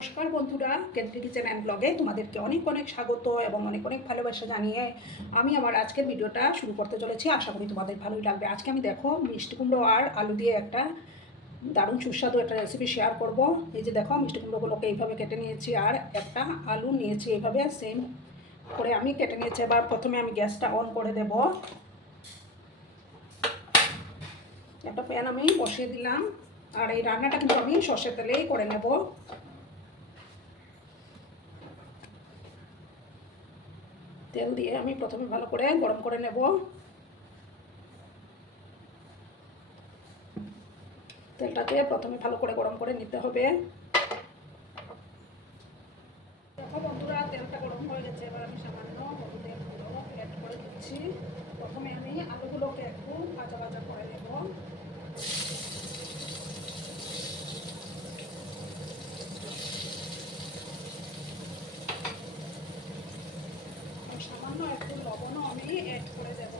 নমস্কার বন্ধুরা, কেন্দ্রী kitchen and ব্লগে তোমাদেরকে অনেক অনেক স্বাগত এবং অনেক অনেক ভালোবাসা জানিয়ে আমি আমার আজকের ভিডিওটা শুরু করতে চলেছি। আশা করি তোমাদের ভালোই লাগবে। আজকে আমি দেখো মিষ্টি কুমড়ো আর আলু দিয়ে একটা দারুণ সুস্বাদু একটা রেসিপি শেয়ার করব। এই যে দেখো মিষ্টি কুমড়োগুলোকে এইভাবে কেটে নিয়েছি আর একটা আলু নিয়েছি, এইভাবে সেম করে আমি কেটে নিয়েছি। এবার প্রথমে আমি গ্যাসটা অন করে দেব। একটা প্যান আমি বসিয়ে দিলাম আর এই রান্নাটা কিন্তু আমি সর্ষের তেলেই করে নেব। তেল দিয়ে আমি প্রথমে ভালো করে গরম করে নেব। তেলটাকে প্রথমে ভালো করে গরম করে নিতে হবে। দেখো বন্ধুরা, তেলটা গরম হয়ে গেছে। এবার আমি সামান্য হলুদের গুঁড়ো অ্যাড করে দিচ্ছি। প্রথমে আমি আলুগুলোকে একটু ভাজা ভাজা করে নেব। সামান্য একটু লবণও আমি অ্যাড করে দেব।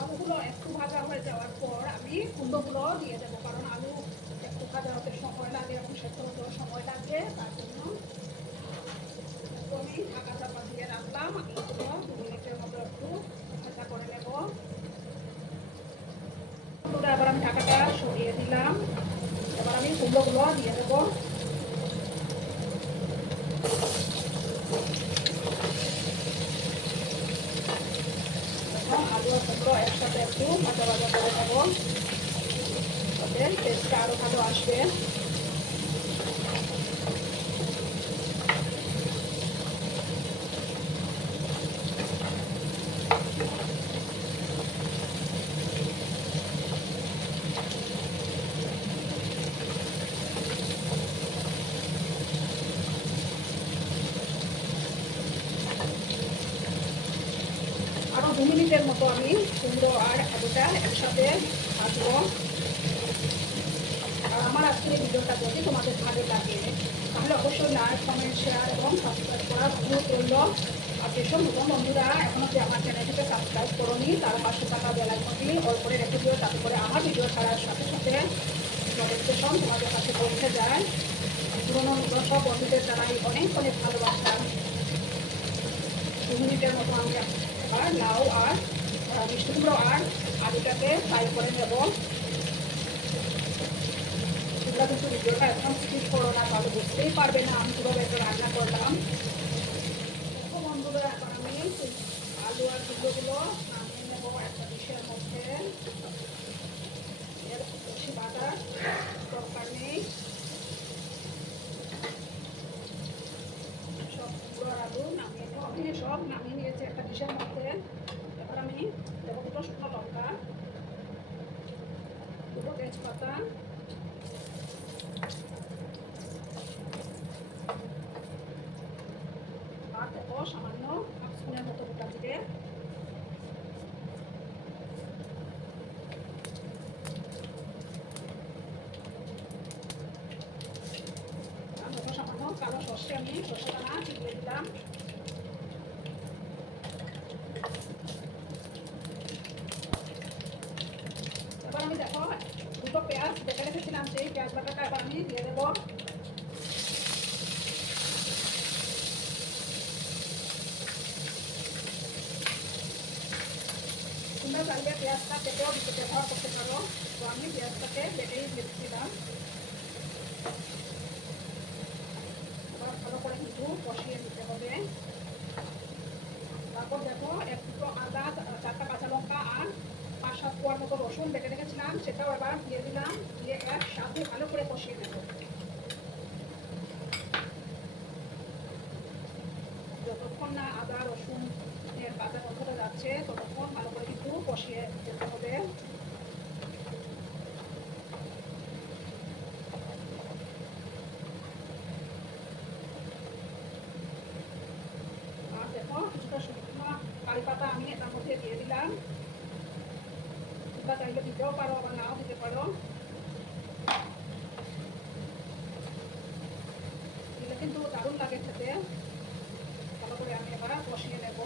আলুগুলো একটু ভাজা হয়ে যাওয়ার পর আমি কুমড়োগুলো দিয়ে দেবো, কারণ আলু একটু ভাজা হতে সময় লাগে এবং সেদ্ধ হতেও সময় লাগে। তার জন্য আমি ঢাকা চাপা দিয়ে রাখলাম। আলুগুলো 2 মিনিটের মতো একটু ভাজা করে নেব। এবার আমি ঢাকাটা সরিয়ে দিলাম। এবার আমি কুমড়োগুলো দিয়ে দেবো। আলু আর কুমড়ো একসাথে একটু ভাজা ভাজা করে নেবো, তাতে টেস্টটা আরও ভালো আসবে। আরও 2 মিনিটের মতো আমি কুমড়ো আর আলুটা একসাথে ভাজবো। আর আমার আজকের এই ভিডিওটা যদি তোমাদের ভালো লাগে তাহলে অবশ্যই লাইক, কমেন্ট, শেয়ার এবং সাবস্ক্রাইব করার অনুরোধ রইল। আর যেসব নতুন বন্ধুরা এখনও যে আমার চ্যানেলটিকে সাবস্ক্রাইব করোনি তারা পাশে থাকা বেল আইকনটি অল করে রেখে দিও, তাতে করে আমার ভিডিও ছাড়ার সাথে সাথে নোটিফিকেশন তোমাদের কাছে পৌঁছে যায়। পুরোনো নতুন সব বন্ধুদের জানাই অনেক অনেক ভালোবাসা। 2 মিনিটের মতো আমি এবার লাউ আর মিষ্টি কুমড়ো আর আলুটাকে ফ্রাই করে নেব। তোমরা কিন্তু ভিডিওটা একদম স্কিপ করো না, তাহলে বুঝতেই পারবে না আমি কীভাবে এটা রান্না করলাম। দেখো বন্ধুরা, এখন আমি আলু আর কুমড়োগুলো নামিয়ে নেব একটা ডিশের মধ্যে। এর বেশি বাটার দরকার নেই। সব কুমড়ো আর আলু নামিয়ে নেব। আমি সব নামিয়ে নিয়েছি একটা ডিশের মধ্যে। এবার আমি দেবো 2টো শুকনো লঙ্কা, 2টো তেজপাতা, আর দেবো সামান্য হাফ স্পুনের মতো গোটা জিরে। আর দেবো সামান্য কালো সর্ষে, আমি সর্ষে দানা চিবিয়ে দিলাম। এবার আমি দেখো 2টো পেঁয়াজ বেটে রেখেছিলাম, সেই পেঁয়াজ বাটাটা এবার আমি দিয়ে দেবো। তোমরা চাইলে পেঁয়াজটা কেটেও ব্যবহার করতে পারো, তো আমি পেঁয়াজটাকে বেটেই দিয়েছিলাম। এবার ভালো করে কিন্তু কষিয়ে দিতে হবে। তারপর দেখো 1 টুকরো আদা, 4টা কাঁচা লঙ্কা আর 5-7 কোয়ার মতো রসুন বেটে রেখেছিলাম, সেটাও এবার দিয়ে দিলাম। দিয়ে একসাথে ভালো করে কষিয়ে নেব। যতক্ষণ না আদা রসুন এর কাঁচা গন্ধটা যাচ্ছে ততক্ষণ ভালো করে কিন্তু কষিয়ে যেতে হবে। আর দেখো কিছুটা শুকনো কারি পাতা আমি এটার মধ্যে দিয়ে দিলাম। তোমরা চাইলে দিতেও পারো, আবার নাও দিতে পারো। দিলে কিন্তু দারুণ লাগে খেতে। ভালো করে আমি এবার কষিয়ে নেব।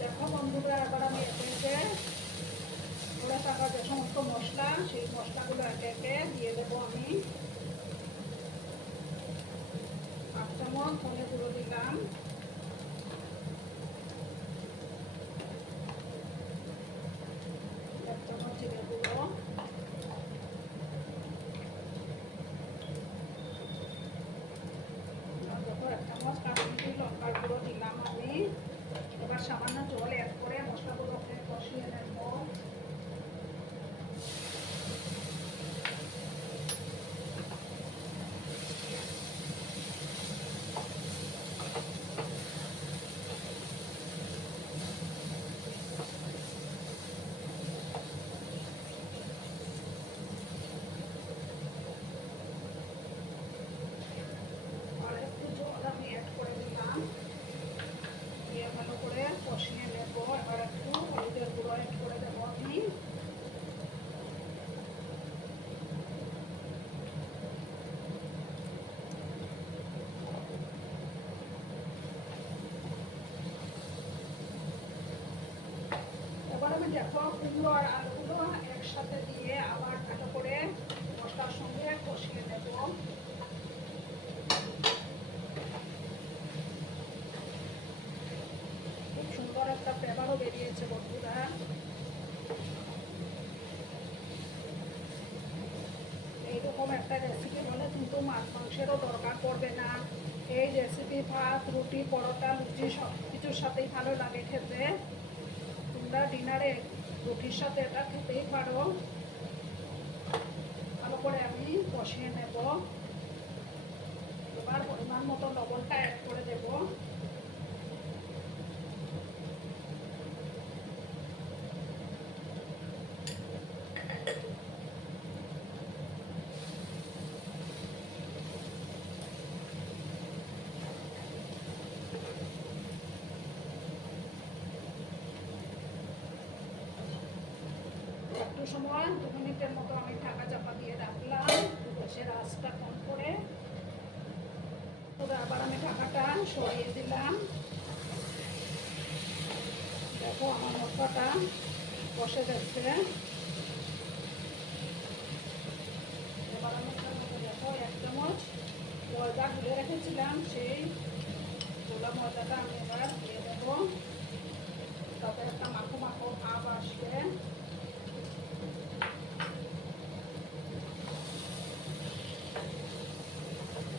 দেখো বন্ধুরা, এবার আমি একে ধরে থাকা যে সমস্ত মশলা, সেই মশলাগুলো একে একে দিয়ে দেবো আমি। 8 চামচ ধনে গুঁড়ো দিলাম, 1 চামচ জিরে গুঁড়ো, 1 চামচ কাশ্মীরি লঙ্কার গুঁড়ো দিলাম আমি। এবার সামান্য জল অ্যাড করে মশলাগুলোকে কষিয়ে নেব। আর একটু জল আমি অ্যাড করে দিলাম, দিয়ে ভালো করে কষিয়ে নেব। এবার একটু হলুদের গুঁড়ো অ্যাড করে দেবো আমি। এবার আমি দেখো কুমড়ো আর আলুগুলো একসাথে দিয়ে আবার ভালো করে মশলার সঙ্গে কষিয়ে নেব। খুব সুন্দর একটা ফ্লেভারও বেরিয়েছে বন্ধুরা। এইরকম একটা রেসিপি হলে কিন্তু মাছ মাংসেরও দরকার পড়বে না। এই রেসিপি ভাত, রুটি, পরোটা, লুচি সব কিছুর সাথেই ভালো লাগে খেতে। তোমরা ডিনারে রুটির সাথে এটা খেতেই পারো। ভালো করে আমি কষিয়ে নেব। এবার পরিমাণ মতো লবণটা অ্যাড করে দেব। একটু সময় 2 মিনিটের মতো আমি ঢাকা চাপা দিয়ে রাখলাম, গ্যাসের আঁচটা কম করে। আবার আমি ঢাকাটা সরিয়ে দিলাম। দেখো আমার মশলাটা বসে যাচ্ছে। এবার আমি দেখো 1 চামচ ময়দা গুলে রেখেছিলাম, সেই গোলা ময়দাটা আমি এবার দিয়ে দেবো, তাতে একটা মাখো মাখো ভাব আসবে।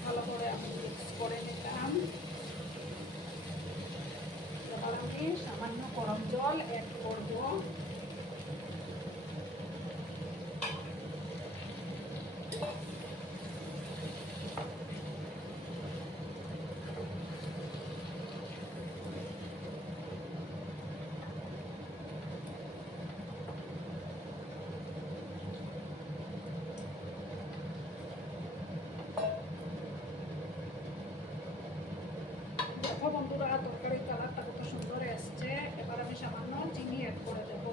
ভালো করে আমি মিক্স করে নিলাম। এবার আমি সামান্য গরম জল অ্যাড করবো। দেখো বন্ধুরা, তরকারির কালারটা কত সুন্দর এসছে। এবার আমি সামান্য চিনি অ্যাড করে দেব।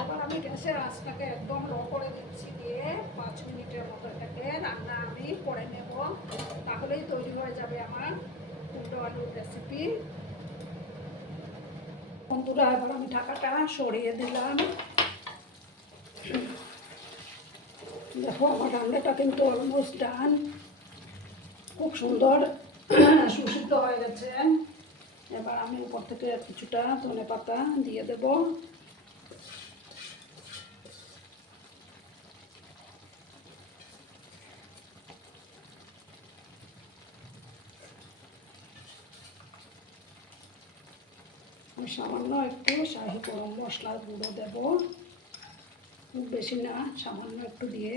এবার আমি গ্যাসের আঁচটাকে একদম লো করে দিচ্ছি, দিয়ে 5 মিনিটের মতো এটাকে রান্না আমি করে নেব। তাহলেই তৈরি হয়ে যাবে আমার কুমড়ো আলুর রেসিপি। বন্ধুরা, এবার আমি ঢাকাটা সরিয়ে দিলাম। দেখো আমার রান্নাটা কিন্তু অলমোস্ট ডান, খুব সুন্দর সুসিদ্ধ হয়ে গেছে। এবার আমি উপর থেকে কিছুটা ধনেপাতা দিয়ে দেব। আমি সামান্য একটু শাহি গরম মশলার গুঁড়ো দেব, খুব বেশি না, সামান্য একটু দিয়ে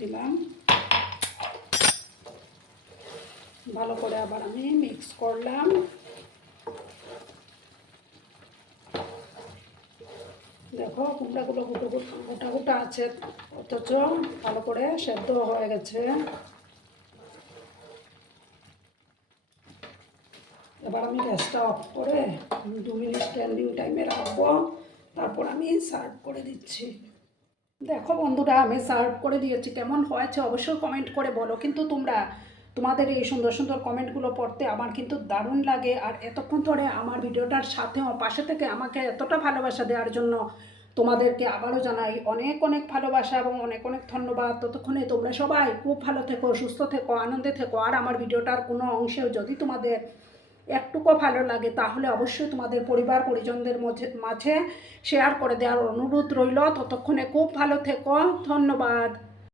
দিলাম। ভালো করে আবার আমি মিক্স করলাম। দেখো কুমড়াগুলো গোটা গোটা আছে, অথচ ভালো করে সেদ্ধ হয়ে গেছে। এবার আমি গ্যাসটা অফ করে 2 মিনিট স্ট্যান্ডিং টাইমে রাখবো, তারপর আমি সার্ভ করে দিচ্ছি। দেখো বন্ধুরা, আমি সার্ভ করে দিয়েছি। কেমন হয়েছে অবশ্যই কমেন্ট করে বলো। কিন্তু তোমাদের এই সুন্দর সুন্দর কমেন্টগুলো পড়তে আমার কিন্তু দারুণ লাগে। আর এতক্ষণ ধরে আমার ভিডিওটার সাথে পাশে থেকে আমাকে এতটা ভালোবাসা দেওয়ার জন্য তোমাদেরকে আবারও জানাই অনেক অনেক ভালোবাসা এবং অনেক অনেক ধন্যবাদ। ততক্ষণে তোমরা সবাই খুব ভালো থেকো, সুস্থ থেকো, আনন্দে থেকো। আর আমার ভিডিওটার কোনো অংশেও যদি তোমাদের একটুকু ভালো লাগে তাহলে অবশ্যই তোমাদের পরিবার পরিজনদের মাঝে শেয়ার করে দেওয়ার অনুরোধ রইল। ততক্ষণে খুব ভালো থেকো, ধন্যবাদ।